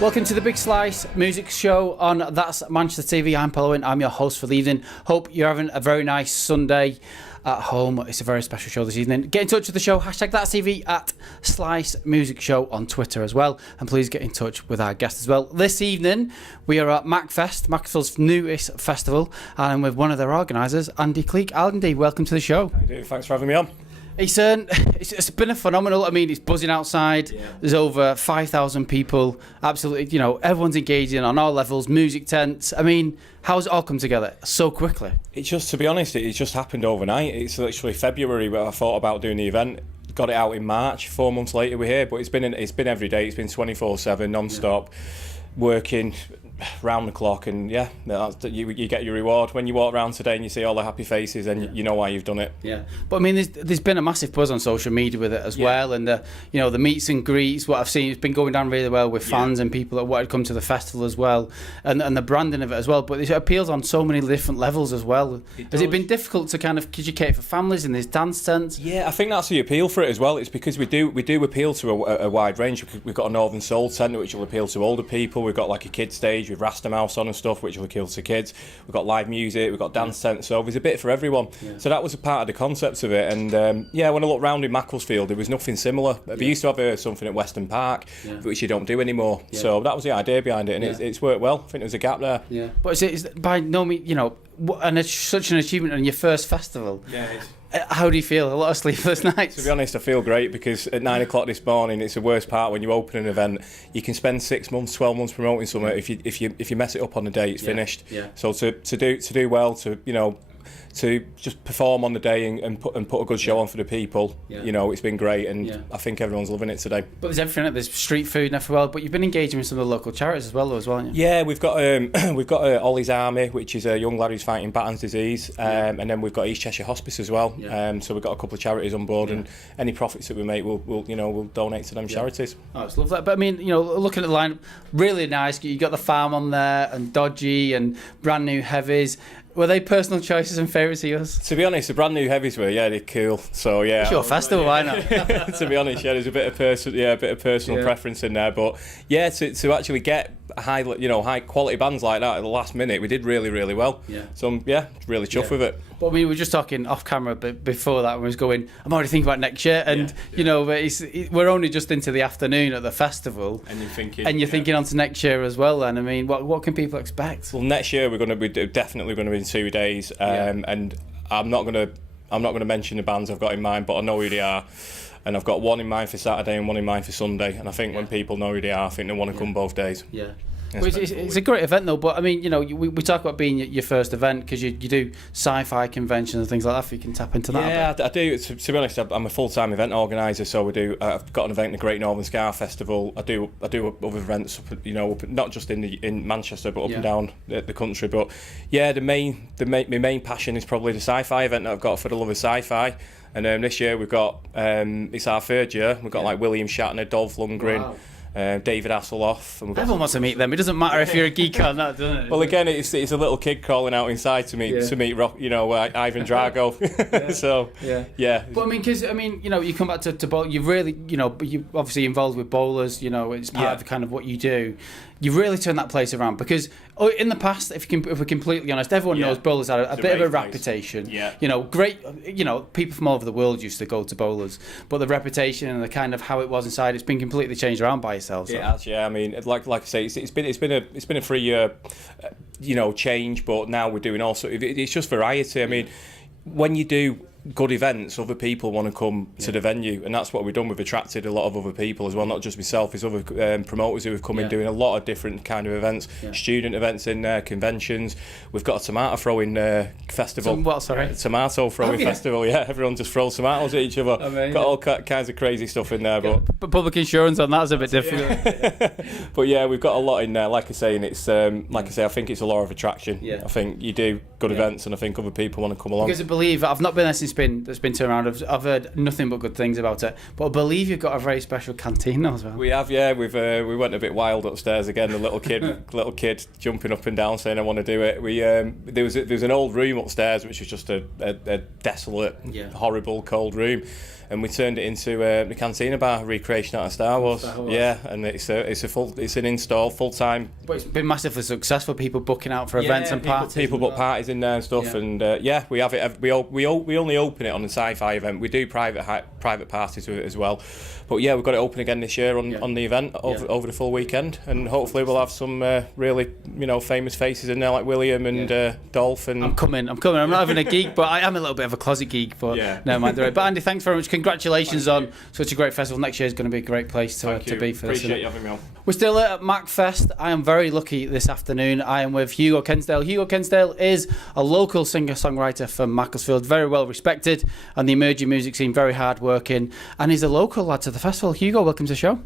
Welcome to the Big Slice Music Show on That's Manchester TV. I'm Paul Owen. I'm your host for the evening. Hope you're having a very nice Sunday at home. It's a very special show this evening. Get in touch with the show, hashtag That's TV at Slice Music Show on Twitter as well. And please get in touch with our guest as well. This evening, we are at Maccfest, Macclesfield's newest festival, and I'm with one of their organisers, Andy Cleek. Andy, welcome to the show. How you doing? Thanks for having me on. It's been a phenomenal. I mean, it's buzzing outside. Yeah. There's over 5,000 people. Absolutely, you know, everyone's engaging on all levels. Music tents. I mean, how's it all come together so quickly? It's just, to be honest, it just happened overnight. It's literally February where I thought about doing the event. Got it out in March. 4 months later, we're here. But it's been every day. It's been 24/7, non-stop, working round the clock, and yeah, you get your reward when you walk around today and you see all the happy faces, and you know why you've done it. Yeah, but I mean, there's been a massive buzz on social media with it as well, and the meets and greets. What I've seen, it's been going down really well with fans and people that wanted to come to the festival as well, and the branding of it as well. But it appeals on so many different levels as well. Has it been difficult to kind of educate for families in this dance tent? Yeah, I think that's the appeal for it as well. It's because we do appeal to a wide range. We've got a Northern Soul tent which will appeal to older people. We've got like a kids stage with Rasta Mouse on and stuff, which will appeal to kids. We've got live music, we've got dance tents, so there's a bit for everyone. Yeah. So that was a part of the concept of it. And when I looked round in Macclesfield, there was nothing similar. They used to have something at Western Park, which you don't do anymore. Yeah. So that was the idea behind it, and it's worked well. I think there's a gap there. Yeah, but it's by no means, and it's such an achievement on your first festival. Yeah. It is. How do you feel? A lot of sleepless nights? To be honest, I feel great because at 9 o'clock this morning, it's the worst part when you open an event. You can spend 6 months, 12 months promoting something. If you mess it up on the day, it's finished. Yeah. So to do well, to just perform on the day and put a good show on for the people, it's been great, and I think everyone's loving it today. But there's everything. There's street food and everything well. But you've been engaging with some of the local charities as well, haven't you? Yeah, we've got Ollie's Army, which is a young lad who's fighting Batten's disease, and then we've got East Cheshire Hospice as well. Yeah. So we've got a couple of charities on board, and any profits that we make, we'll donate to them charities. Oh, it's lovely. But I mean, looking at the line, really nice. You got the Farm on there, and Dodgy, and Brand New Heavies. Were they personal choices and favourites of yours? To be honest, the Brand New Heavies were, they're cool. So yeah, it's your festival, why not? To be honest, there's a bit of personal preference in there, but to actually get high quality bands like that at the last minute, we did really, really well. Yeah. So I'm really chuffed with it. But we were just talking off camera before that. We was going, I'm already thinking about next year, and we're only just into the afternoon at the festival, and you're thinking on to next year as well. Then I mean, what can people expect? Well, next year we're definitely going to be in 2 days, and I'm not going to mention the bands I've got in mind, but I know who they are. And I've got one in mind for Saturday and one in mind for Sunday. And I think when people know who they are, I think they want to come both days. Yeah. Well, it's a great event though, but I mean, we talk about being your first event because you do sci-fi conventions and things like that. If you can tap into that. Yeah, I do. To be honest, I'm a full-time event organiser, so we do. I've got an event in the Great Northern Scar Festival. I do other events, not just in Manchester, but up and down the country. But yeah, my main passion is probably the sci-fi event that I've got for the love of sci-fi. And this year we've got it's our third year. We've got like William Shatner, Dolph Lundgren. Wow. David Hasselhoff. And everyone wants to meet them. It doesn't matter if you're a geek or not, doesn't it? Well, again, it's a little kid crawling out inside to meet Ivan Drago. So yeah. But I mean, you come back to bowl. You've really, you're obviously involved with bowlers. It's part of kind of what you do. You've really turned that place around because in the past, if we're completely honest, everyone knows bowlers had a bit of a reputation. Yeah. Great. People from all over the world used to go to bowlers, but the reputation and the kind of how it was inside, it's been completely changed around by yourselves. It has, yeah. I mean, like I say, it's been a 3-year, change, but now we're doing also. It's just variety. I mean, when you do good events, other people want to come to the venue, and that's what we've done. We've attracted a lot of other people as well, not just myself. There's other promoters who have come in doing a lot of different kind of events, student events in there, conventions. We've got a tomato throwing festival. Tomato throwing festival. Yeah, everyone just throws tomatoes at each other. Amazing. Got all kinds of crazy stuff in there, but public insurance on that's a bit difficult. But yeah, we've got a lot in there. Like I say, and it's I think it's a law of attraction. Yeah. I think you do good events, and I think other people want to come along. Because I believe I've not been there since that's been turned around. I've heard nothing but good things about it. But I believe you've got a very special canteen now as well. We have, yeah. We went a bit wild upstairs again. The little kid jumping up and down saying, "I want to do it." There was an old room upstairs which was just a desolate, horrible, cold room. And we turned it into the Cantina bar recreation out of Star Wars. Yeah, and it's an install full time. But it's been massively successful. People booking out for events and parties. People book parties in there and stuff. Yeah. And we have it. We only open it on the sci-fi event. We do private parties with it as well. But yeah, we've got it open again this year on the event over the full weekend, and hopefully we'll have some really famous faces in there like William and Dolph. And I'm coming. I'm not having a geek, but I am a little bit of a closet geek. But no mind. But Andy, thanks very much. Congratulations on such a great festival. Next year is going to be a great place to be for this. Appreciate you having me on. We're still at Maccfest. I am very lucky this afternoon. I am with Hugo Kendale. Hugo Kendale is a local singer-songwriter from Macclesfield, very well respected on the emerging music scene, very hard working, and he's a local lad to the festival. Hugo, welcome to the show.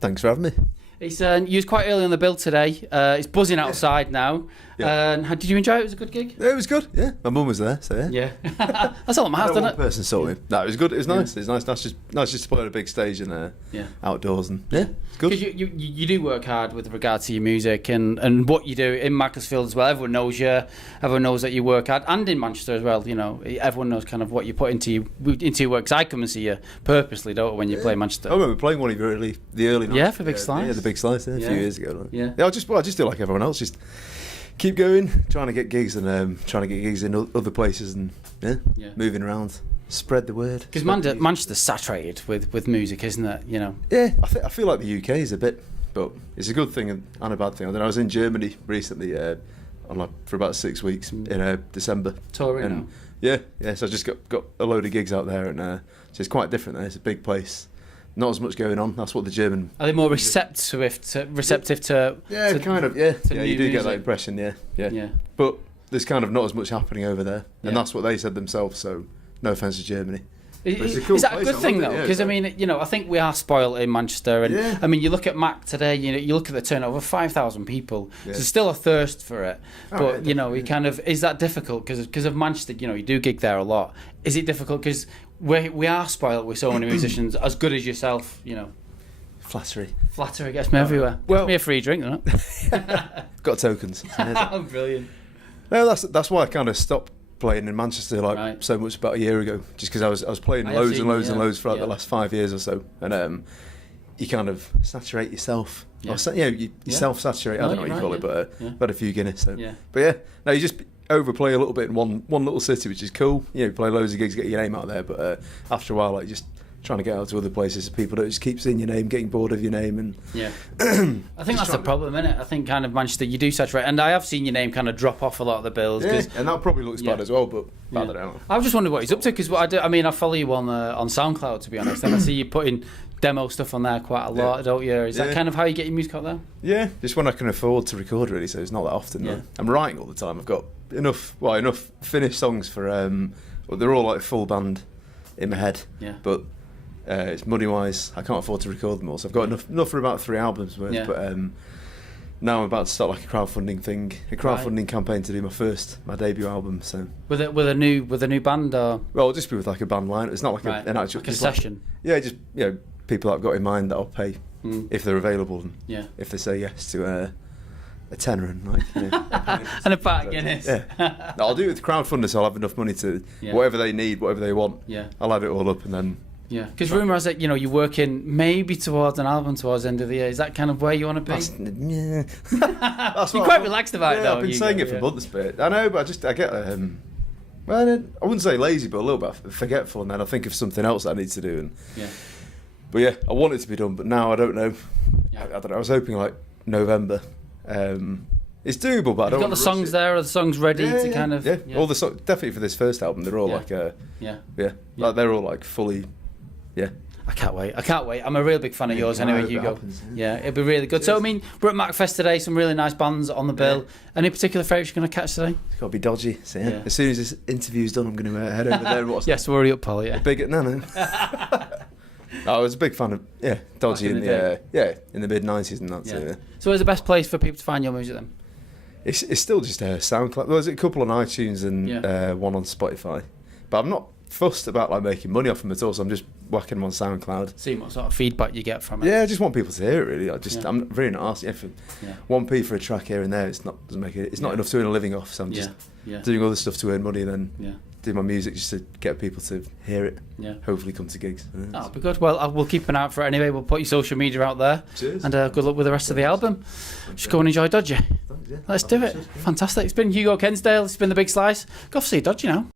Thanks for having me. You was quite early on the bill today. It's buzzing outside now. Yeah. Did you enjoy it? It was a good gig? Yeah, it was good. Yeah, my mum was there, so yeah. That's all that matters, doesn't it? One person saw me. No, it was good. It was nice. It was nice. Nice just to play on a big stage and outdoors and it's good. Because you do work hard with regard to your music and what you do in Macclesfield as well. Everyone knows you. Everyone knows that you work hard, and in Manchester as well. Everyone knows kind of what you put into your work. 'Cause I come and see you purposely, don't I, when you play Manchester? I remember playing one of the early nights. Yeah, for Big Slice. Yeah, the Big Slice. A few years ago. Yeah. I just do like everyone else. Just keep going, trying to get gigs and trying to get gigs in other places and moving around, spread the word. Because Manchester's saturated with music, isn't it? Yeah, I feel like the UK is a bit, but it's a good thing and a bad thing. I was in Germany recently for about 6 weeks in December. Touring and, now? Yeah. So I just got a load of gigs out there, and so it's quite different there. It's a big place. Not as much going on. That's what the German. Are they more receptive to? Yeah, kind of. Yeah, you do get that impression. Yeah. But there's kind of not as much happening over there, and that's what they said themselves. So no offence to Germany. Is that a good thing though? Because I think we are spoiled in Manchester, and I mean, you look at Mac today. You look at the turnover, 5,000 people. Yeah. There's still a thirst for it, but you kind of is that difficult because of Manchester? You do gig there a lot. Is it difficult because we are spoiled with so many musicians as good as yourself? Flattery gets me everywhere. Well, gets me a free drink, doesn't it? Got tokens. Oh, brilliant. No, that's why I kind of stopped playing in Manchester so much about a year ago, just because I was playing loads and loads throughout the last 5 years or so, and you kind of saturate yourself. You self-saturate. I don't know what you call it, but I've had a few Guinness. So. Yeah. But you just overplay a little bit in one little city, which is cool. You play loads of gigs, get your name out there, but after a while, just trying to get out to other places, people don't just keep seeing your name, getting bored of your name, and I think that's the problem, isn't it? I think kind of Manchester, you do saturate, and I have seen your name kind of drop off a lot of the bills. And that probably looks bad as well, but I don't know. I was just wondering what he's up to, because I follow you on SoundCloud, to be honest, and I see you putting demo stuff on there quite a lot, don't you? Is that kind of how you get your music out there? Yeah, just when I can afford to record, really, so it's not that often. Yeah. I'm writing all the time. I've got enough finished songs for they're all like full band in my head, but it's money wise I can't afford to record them all, so I've got enough for about 3 albums worth, but now I'm about to start like a crowdfunding campaign to do my debut album. So with a new band, or well, just be with like a band line. It's not like an actual like a session. Just people that I've got in mind that I'll pay if they're available, and if they say yes to a tenner and and a pack Guinness. I'll do it with crowdfunding, so I'll have enough money to whatever they need, whatever they want. I'll have it all up, and then because rumour has it you're working maybe towards an album towards the end of the year. Is that kind of where you want to be? That's you're quite relaxed about it though. I've been saying it for months, but I know, but I get I wouldn't say lazy, but a little bit forgetful, and then I think of something else that I need to do, but I want it to be done, but now I don't know. I don't know. I was hoping like November. It's doable, but I don't. You've got the songs there, or the songs ready to kind of. All the songs, definitely for this first album, they're all like like they're all like fully. I can't wait. I'm a real big fan of yours anyway, Hugo. It'll be really good. So I mean, we're at Maccfest today. Some really nice bands on the bill. Any particular favourites you're going to catch today? It's got to be Dodgy. So as soon as this interview's done, I'm going to head over there and watch. Yes, worry up, Paul. Yeah. No. I was a big fan of Dodgy in the mid '90s and that. So where's the best place for people to find your music then? It's still just SoundCloud. There's a couple on iTunes and one on Spotify, but I'm not fussed about like making money off them at all, so I'm just whacking them on SoundCloud. See what sort of feedback you get from it. Yeah, I just want people to hear it. Really, I'm really not asking for 1p for a track here and there. It's not enough to earn a living off. So I'm just doing other stuff to earn money, and then do my music just to get people to hear it. Yeah. Hopefully come to gigs. That'll be good. Well, we'll keep an eye out for it anyway. We'll put your social media out there. Cheers. And good luck with the rest of the album. Just go and enjoy Dodgy. Let's do it. Fantastic. It's been Hugo Kendale. It's been The Big Slice. Go see Dodgy now.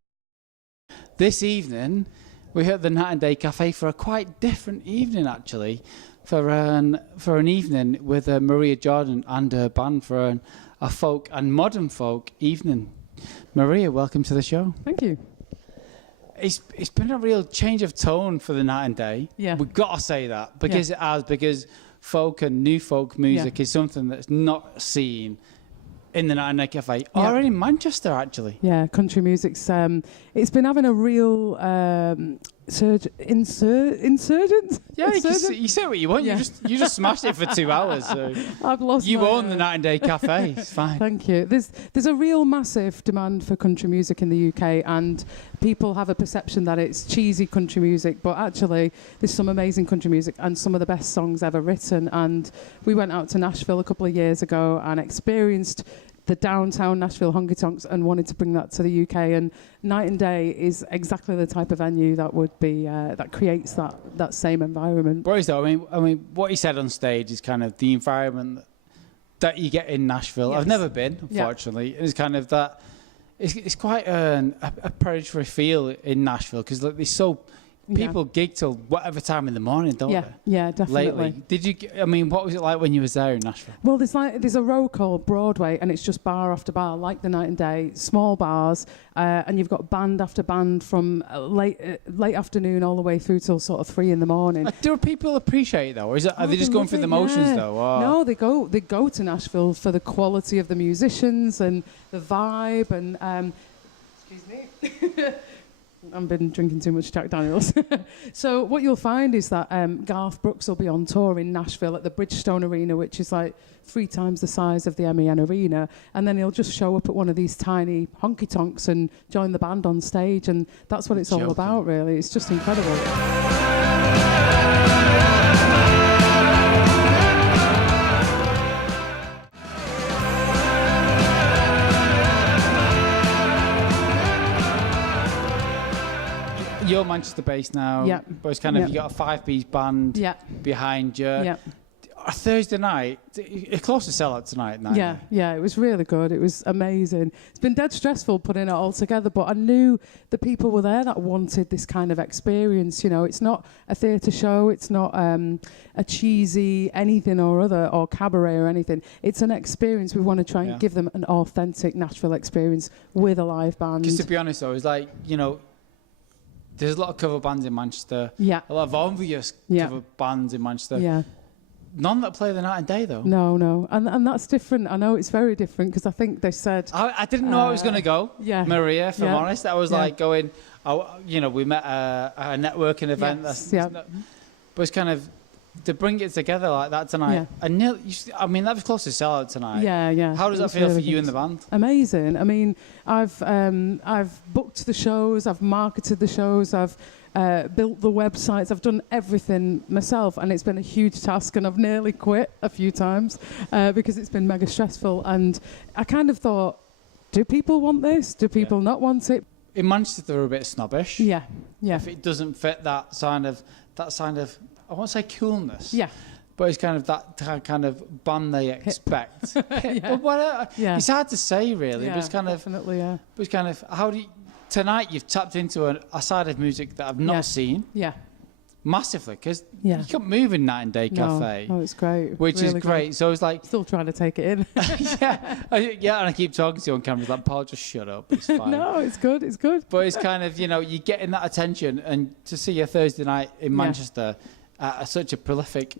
This evening, we're at the Night and Day Cafe for a quite different evening, actually. For an evening with Maria Jordan and her band for a folk and modern folk evening. Maria, welcome to the show. Thank you. It's been a real change of tone for the Night and Day. Yeah. We've got to say that because it has, because folk and new folk music is something that's not seen in the Night and Day Cafe or in Manchester, actually. Yeah, country music's it's been having a real insurgent. Yeah, you say what you want. Yeah. You just smashed it for 2 hours. So I've lost. You own the Night and Day Cafe. It's fine. Thank you. There's a real massive demand for country music in the UK, and people have a perception that it's cheesy country music, but actually there's some amazing country music and some of the best songs ever written. And we went out to Nashville a couple of years ago and experienced the downtown Nashville honky-tonks and wanted to bring that to the UK. And Night and Day is exactly the type of venue that would be that creates that same environment. Boys, though, I mean, what he said on stage is kind of the environment that you get in Nashville. Yes. I've never been, unfortunately. It's kind of that. It's quite a predatory feel in Nashville because there's so. People gig till whatever time in the morning, don't they? Yeah, definitely. Lately, what was it like when you was there in Nashville? Well, there's a road called Broadway, and it's just bar after bar, like the Night and Day, small bars, and you've got band after band from late afternoon all the way through till sort of 3 in the morning. Do people appreciate it though, or are they just going through the motions though? Or? No, they go to Nashville for the quality of the musicians and the vibe and. Excuse me. I've been drinking too much Jack Daniels. So what you'll find is that Garth Brooks will be on tour in Nashville at the Bridgestone Arena, which is like 3 times the size of the MEN Arena, and then he'll just show up at one of these tiny honky-tonks and join the band on stage, and that's what it's all about, really. It's just incredible. You're Manchester based now, but it's kind of you got a 5-piece band behind you. Yeah. A Thursday night, it's close to sell out tonight. Yeah, it was really good. It was amazing. It's been dead stressful putting it all together, but I knew the people were there that wanted this kind of experience. You know, it's not a theatre show, it's not a cheesy anything or other or cabaret or anything. It's an experience. We want to try and give them an authentic Nashville experience with a live band. Because to be honest, though, it's like, you know, there's a lot of cover bands in Manchester. Yeah. A lot of obvious cover bands in Manchester. Yeah. None that play the Night and Day, though. No. And that's different. I know it's very different because I think they said... I didn't know I was going to go, Maria, if I'm honest. I was like going... we met a networking event. But it's kind of... To bring it together like that tonight. Yeah. That was close to sellout tonight. Yeah. How does that feel for you and the band? Amazing. I mean, I've booked the shows, I've marketed the shows, I've built the websites, I've done everything myself, and it's been a huge task, and I've nearly quit a few times because it's been mega stressful. And I kind of thought, do people want this? Do people not want it? In Manchester, they're a bit snobbish. Yeah. If it doesn't fit that sign of I won't say coolness. Yeah. But it's kind of that kind of band they expect. But it's hard to say, really. Yeah, but it's kind definitely, of, But it's kind of, how do you... Tonight, you've tapped into a side of music that I've not seen. Yeah. Massively, because you can't move in Night and Day Cafe. No, it's great. Which really is great. Good. So it's like... Still trying to take it in. And I keep talking to you on camera. It's like, Paul, just shut up. It's fine. No, it's good. But it's kind of, you're getting that attention, and to see a Thursday night in Manchester... at such a prolific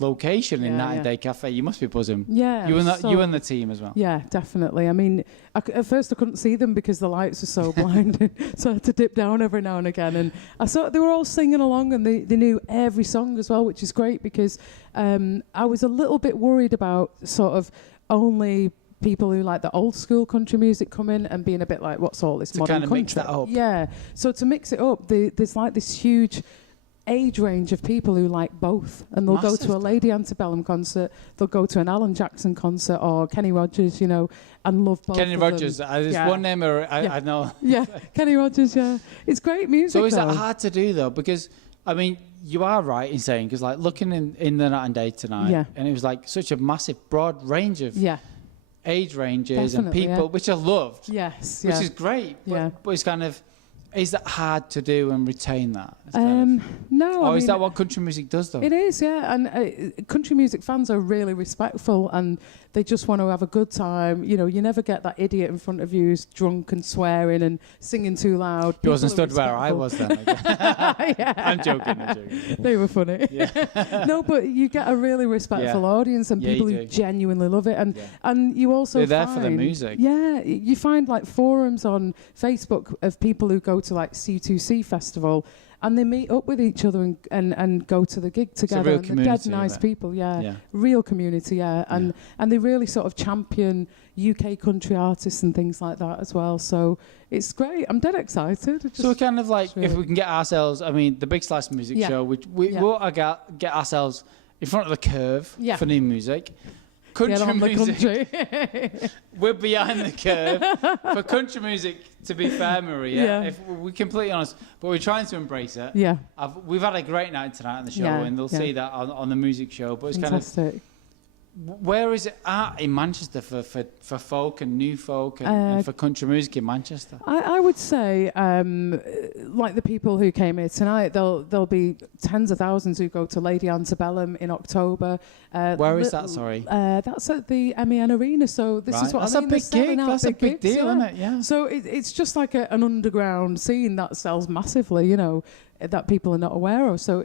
location in Night and Day Cafe, you must be buzzing. Yeah. You and the team as well. Yeah, definitely. I mean, at first I couldn't see them because the lights were so blinding, so I had to dip down every now and again. And I saw they were all singing along, and they knew every song as well, which is great because I was a little bit worried about sort of only people who like the old school country music come in and being a bit like, what's all this modern kind of country? mix that up. Yeah. So to mix it up, there's like this huge age range of people who like both, and they'll go to a Lady Antebellum concert, they'll go to an Alan Jackson concert or Kenny Rogers, and love both. Kenny Rogers, there's one name I know. Yeah, Kenny Rogers, yeah. It's great music. So is that hard to do though? Because, I mean, you are right in saying, because like looking in the Night and Day tonight, and it was like such a massive, broad range of age ranges and people, which I loved. Yes, which is great. But it's kind of, is that hard to do and retain that? No. Or is that what country music does, though? It is, yeah. And country music fans are really respectful, and they just want to have a good time. You never get that idiot in front of you who's drunk and swearing and singing too loud. He wasn't stood where I was then. I'm joking. They were funny. Yeah. No, but you get a really respectful audience and people who genuinely love it. And you also they're there for the music. Yeah, you find like forums on Facebook of people who go to like C2C Festival, and they meet up with each other and go to the gig together. It's a real and they're dead nice people, real community, and they really sort of champion UK country artists and things like that as well. So it's great. I'm dead excited. So we're kind of like, if we can get ourselves, I mean, the Big Slice Music Show, which we want to get ourselves in front of the curve for new music. Country music. We're behind the curve for country music. To be fair, Maria, if we're completely honest, but we're trying to embrace it. Yeah, we've had a great night tonight on the show, and they'll see that on the music show. But it's fantastic. Kind of, where is it at in Manchester for folk and new folk and for country music in Manchester? I would say, like the people who came here tonight, there'll be tens of thousands who go to Lady Antebellum in October. Where is that? Sorry, that's at the MEN Arena. So this is what that's I mean. A big gig. That's a big deal, isn't it? Yeah. So it's just like an underground scene that sells massively. That people are not aware of. So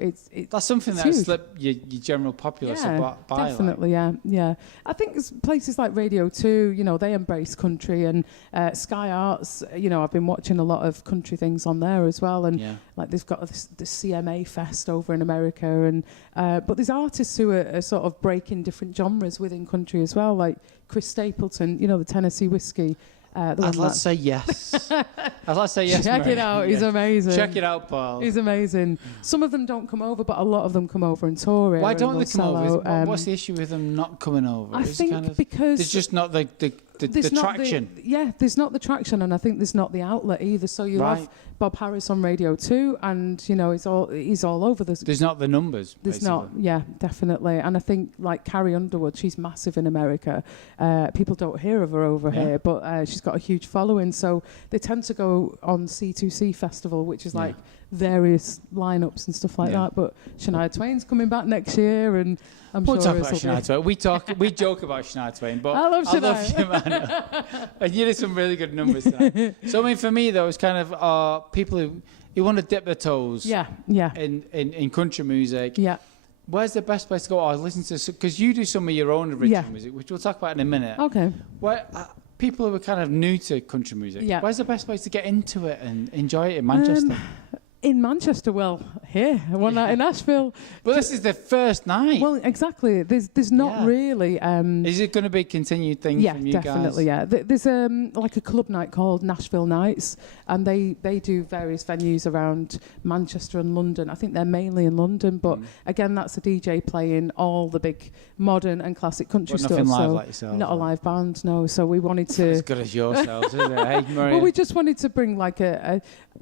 that's something that slipped your general populace by. Definitely, yeah. I think places like Radio 2, they embrace country, and Sky Arts, I've been watching a lot of country things on there as well, and like they've got the CMA Fest over in America, and but there's artists who are sort of breaking different genres within country as well, like Chris Stapleton, the Tennessee Whiskey. I'd like to say yes. I'd like to say yes. Check it out. He's amazing. Check it out, Paul. He's amazing. Some of them don't come over, but a lot of them come over and tour. Why don't they come over? What's the issue with them not coming over? I think because there's just not the traction. There's not the traction, and I think there's not the outlet either. So you have Bob Harris on Radio 2, and he's all over this. There's not the numbers. There's not, definitely. And I think like Carrie Underwood, she's massive in America. People don't hear of her over here, but she's got a huge following. So they tend to go on C2C Festival, which is like various lineups and stuff like that. But Shania Twain's coming back next year, and we'll talk about Shania Twain. We joke about Shania Twain, but I love Shania. And you did some really good numbers tonight. So I mean, for me though, it's kind of people who want to dip their toes. In country music. Yeah. Where's the best place to go? Or listen to, because you do some of your own original music, which we'll talk about in a minute. Okay. Where people who are kind of new to country music, where's the best place to get into it and enjoy it in Manchester? In Manchester, well, here, One Night in Nashville. Well, this is the first night. Well, exactly. There's not really. Is it going to be a continued thing from you guys? Yeah, definitely. Yeah, there's like a club night called Nashville Nights, and they do various venues around Manchester and London. I think they're mainly in London, but again, that's a DJ playing all the big modern and classic country stuff. Nothing live like yourself. Not a live band, no. So we wanted to. As good as yourselves, isn't it? Hey, Maria. Well, we just wanted to bring like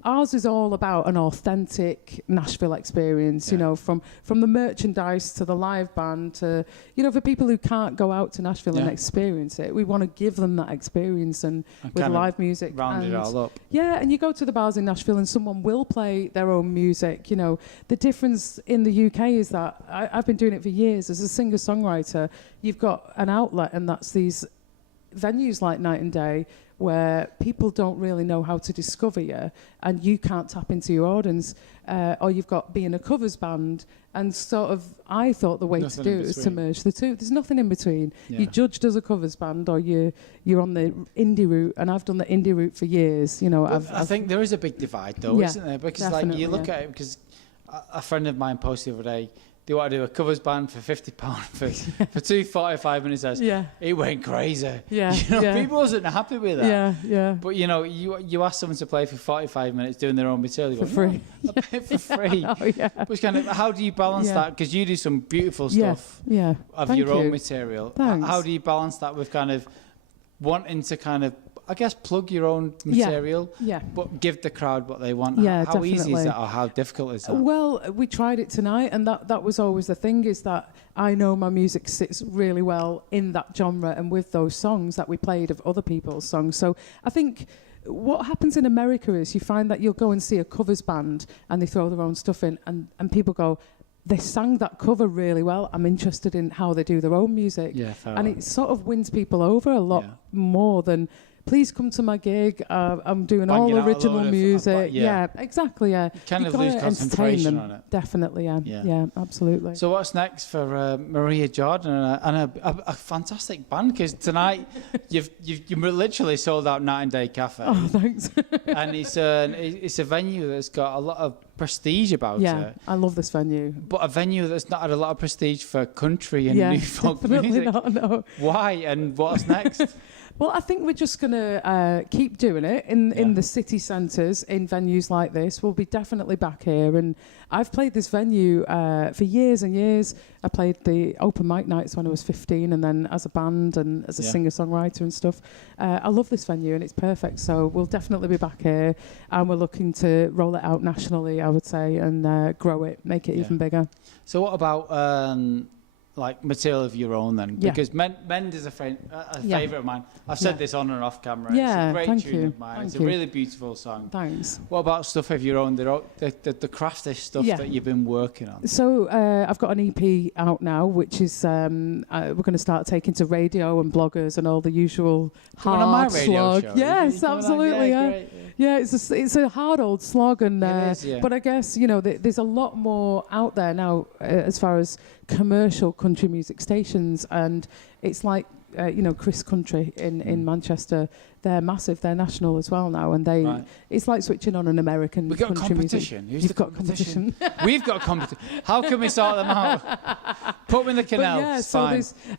ours is all about an authentic Nashville experience, from the merchandise to the live band to, for people who can't go out to Nashville and experience it. We want to give them that experience and with live music. Round it all up. Yeah, and you go to the bars in Nashville and someone will play their own music. The difference in the UK is that I've been doing it for years as a singer-songwriter. You've got an outlet, and that's these venues like Night and Day, where people don't really know how to discover you, and you can't tap into your audience, or you've got being a covers band, and sort of I thought the way to do it is to merge the two. There's nothing in between. You're judged as a covers band, or you're on the indie route, and I've done the indie route for years. I think there is a big divide though, isn't there? Because like you look at it, because a friend of mine posted the other day, you want to do a covers band for £50 for 2 45-minute sets. Yeah. It went crazy. Yeah. People wasn't happy with that. Yeah, yeah. But you ask someone to play for 45 minutes doing their own material, For free. A bit for free. Oh, yeah. Which kind of, how do you balance that? Because you do some beautiful stuff of Thank your own you. material. Thanks. How do you balance that with kind of wanting to kind of, I guess, plug your own material, but give the crowd what they want? Yeah, how easy is definitely. that, or how difficult is that? Well, we tried it tonight, and that was always the thing, is that I know my music sits really well in that genre and with those songs that we played of other people's songs. So I think what happens in America is you find that you'll go and see a covers band and they throw their own stuff in, and people go, they sang that cover really well. I'm interested in how they do their own music. Yeah, fair and enough. it sort of wins people over a lot more than, please come to my gig. I'm doing Banging all out a original load of- music. yeah. Exactly. Yeah, You kind of gotta lose entertain concentration them. on it. Definitely. Yeah, absolutely. So what's next for Maria Jordan and a fantastic band? Because tonight you literally sold out Night and Day Cafe. Oh, thanks. And it's a venue that's got a lot of prestige about it. I love this venue. But a venue that's not had a lot of prestige for country and new folk definitely music. not. No. Why and what's next? Well, I think we're just going to keep doing it in the city centres, in venues like this. We'll be definitely back here. And I've played this venue for years and years. I played the open mic nights when I was 15, and then as a band and as a singer-songwriter and stuff. I love this venue, and it's perfect. So we'll definitely be back here. And we're looking to roll it out nationally, I would say, and grow it, make it even bigger. So what about... like material of your own then, because Mend is a favourite of mine. I've said this on and off camera. It's a great tune of mine. It's a really beautiful song. Thanks. What about stuff of your own, the crafty stuff that you've been working on? So I've got an EP out now, which is we're going to start taking to radio and bloggers and all the usual hard on my radio slog. show. Yes, absolutely. Great, yeah, it's a hard old slog, and it is, but I guess there's a lot more out there now as far as commercial country music stations, and it's like Chris Country in Manchester. They're massive. They're national as well now, and it's like switching on an American We've got country competition. music. Who's You've the got competition? We've got competition. How can we sort them out? Put them in the canal.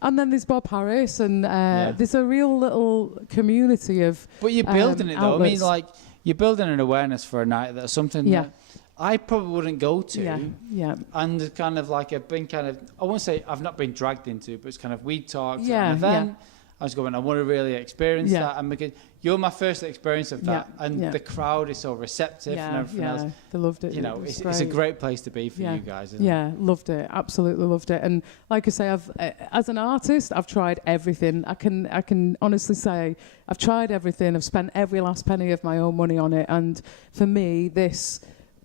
And then there's Bob Harris, and there's a real little community of. But you're building it though. outlets. I mean, like you're building an awareness for a night that's something that I probably wouldn't go to. Yeah. And kind of like I've been I won't say I've not been dragged into, but it's kind of we talked at an event. I was going, I want to really experience that, and because you're my first experience of that, and the crowd is so receptive and everything else. They loved it. It's a great place to be for you guys. Isn't it? Loved it, absolutely loved it. And like I say, I've as an artist, I've tried everything. I can honestly say I've tried everything. I've spent every last penny of my own money on it, and for me, this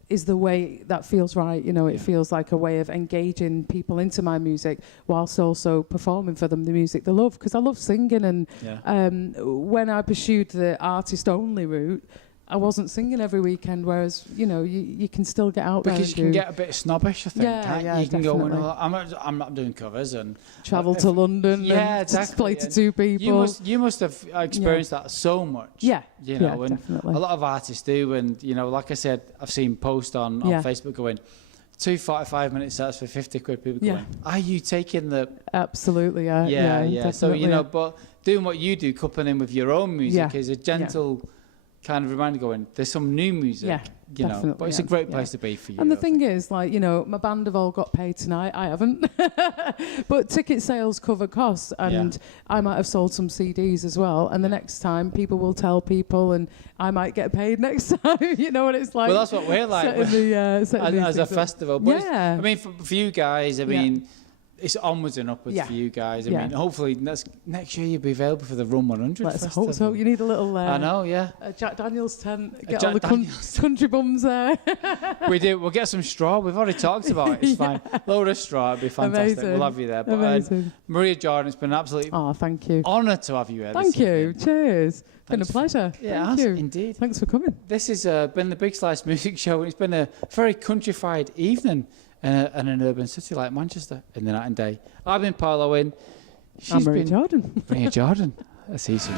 is the way that feels right. It feels like a way of engaging people into my music whilst also performing for them the music they love, because I love singing, and when I pursued the artist only route, I wasn't singing every weekend, whereas you can still get out because there. you can get a bit snobbish, I think. You can definitely. go, I'm not doing covers and travel to London and play to two people. You must have experienced that so much. And definitely. A lot of artists do, and like I said, I've seen posts on Facebook going 2 45-minute sets for 50 quid. People going, are you taking the... Absolutely, So, but doing what you do, coupling in with your own music is a gentle... kind of reminder going, there's some new music, but it's a great place to be for you. And the thing is, like, my band have all got paid tonight. I haven't. But ticket sales cover costs, and I might have sold some CDs as well. And the next time, people will tell people, and I might get paid next time. You know what it's like? Well, that's what we're like as a festival. But I mean, for you guys, I mean... It's onwards and upwards for you guys. I mean, hopefully next year you'll be available for the Run 100 Let's festival. hope so. You need a little... I know, Jack Daniels tent. Get all the country bums there. We do. We'll get some straw. We've already talked about it. It's fine. Load of straw. It'd be fantastic. Amazing. We'll have you there. But, Maria Jordan, it's been an absolute thank you. honour to have you here. Thank you. Cheers. It's been a pleasure. Thank you. Indeed. Thanks for coming. This has been the Big Slice Music Show. It's been a very countrified evening in an urban city like Manchester in the night and day. I've been Paul Owen. I'm Maria Jordan. Maria Jordan. I'll see you soon.